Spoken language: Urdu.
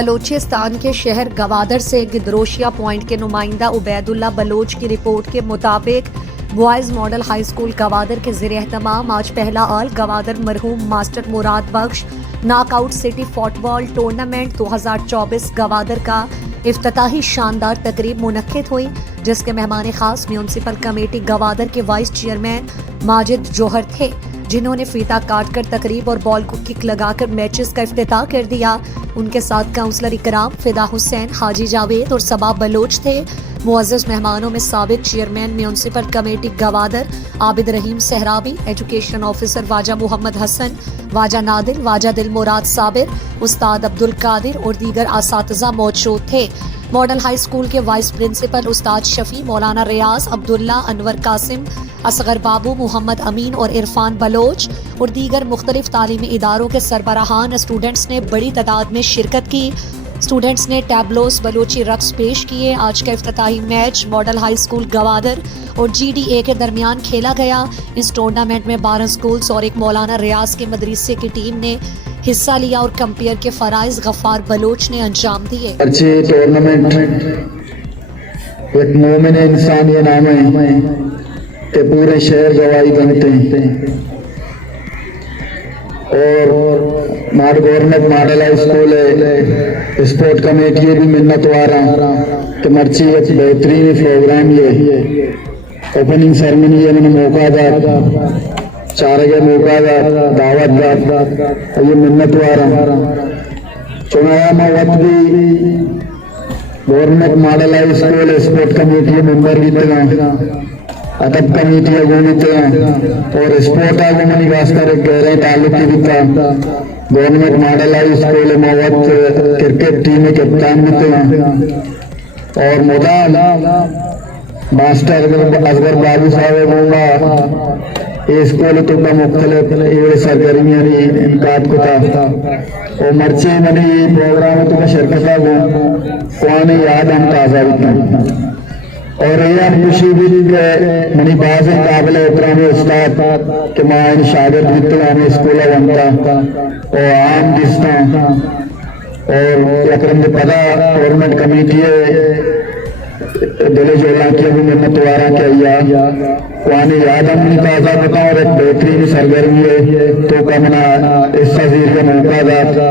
بلوچستان کے شہر گوادر سے گدروشیا پوائنٹ کے نمائندہ عبید اللہ بلوچ کی رپورٹ کے مطابق boys model high school Gwadar کے زیر اہتمام آج پہلا آل گوادر مرحوم ماسٹر مراد بخش ناک آؤٹ سٹی فٹ بال ٹورنامنٹ 2024 گوادر کا افتتاحی شاندار تقریب منعقد ہوئی، جس کے مہمان خاص میونسپل کمیٹی گوادر کے وائس چیئرمین ماجد جوہر تھے، جنہوں نے فیتا کاٹ کر تقریب اور بال کو کک لگا کر میچز کا افتتاح کر دیا۔ ان کے ساتھ کاؤنسلر اکرام، فدا حسین، حاجی جاوید اور صبا بلوچ تھے۔ معزز مہمانوں میں سابق چیئرمین میونسپل کمیٹی گوادر عابد رحیم صحرابی، ایجوکیشن آفیسر واجہ محمد حسن، واجہ نادل، واجہ دل مراد صابر، استاد عبدالقادر اور دیگر اساتذہ موجود تھے۔ ماڈل ہائی اسکول کے وائس پرنسپل استاد شفیع، مولانا ریاض، عبداللہ، انور قاسم، اصغر بابو، محمد امین اور عرفان بلوچ اور دیگر مختلف تعلیمی اداروں کے سربراہان اسٹوڈنٹس نے بڑی تعداد میں شرکت کی۔ اسٹوڈنٹس نے ٹیبلوز، بلوچی رقص پیش کیے۔ آج کا افتتاحی match model high school Gwadar اور GDA کے درمیان کھیلا گیا۔ اس ٹورنامنٹ میں 12 اسکولز اور ایک مولانا ریاض کے مدرسے کی ٹیم نے حصہ لیا اور کمپیئر کے فرائض غفار بلوچ نے انجام دیے۔ اچھی ٹورنامنٹ ایک مومن انسان یہ نام ہے کہ پورے شہر گواہی بنتے ہیں، اور گورنمنٹ ماڈل ہائی اسکول ہے، اسپورٹ کمیٹی بھی منت وارا کہ مرچی ایک بہترین پروگرام یہ اوپننگ سیرمنی یہ میں نے موقع دا، چارگے موقع دا، دعوت دا، یہ منت وارا چنایا موت بھی government model high school sport committee member بھی تھا، ادب کمیٹی اگونی تھا اور اسپورٹ آگونی واسطہ ایک گہرے تعلقی بھی تھا۔ گورنمنٹ ماڈل ہائی اسکول موت کرکٹ ٹیم کپتان بھی تھا اور مدام ماسٹر اصغر بابو صاحب ہوگا یہ اسکول تو کا مختلف سرگرمیاں انعقاد کو تھا اور مرچی منی پروگرام تو کا شرکت قوان یاد ہم تازہ بھی اور یہ خوشی بھی منی بعض قابل احترام استاد کہ ماں شاگرد بھی تو ہمیں اسکول بنتا اور عام دستا اور اکرم نے پتا گورنمنٹ کمیٹی دل جوڑا کی بھی منت وارا کیا قوان یاد ہم نے تازہ بتا اور ایک بہترین سرگرمی ہے تو کا منا اس تذیر کا موقع دا۔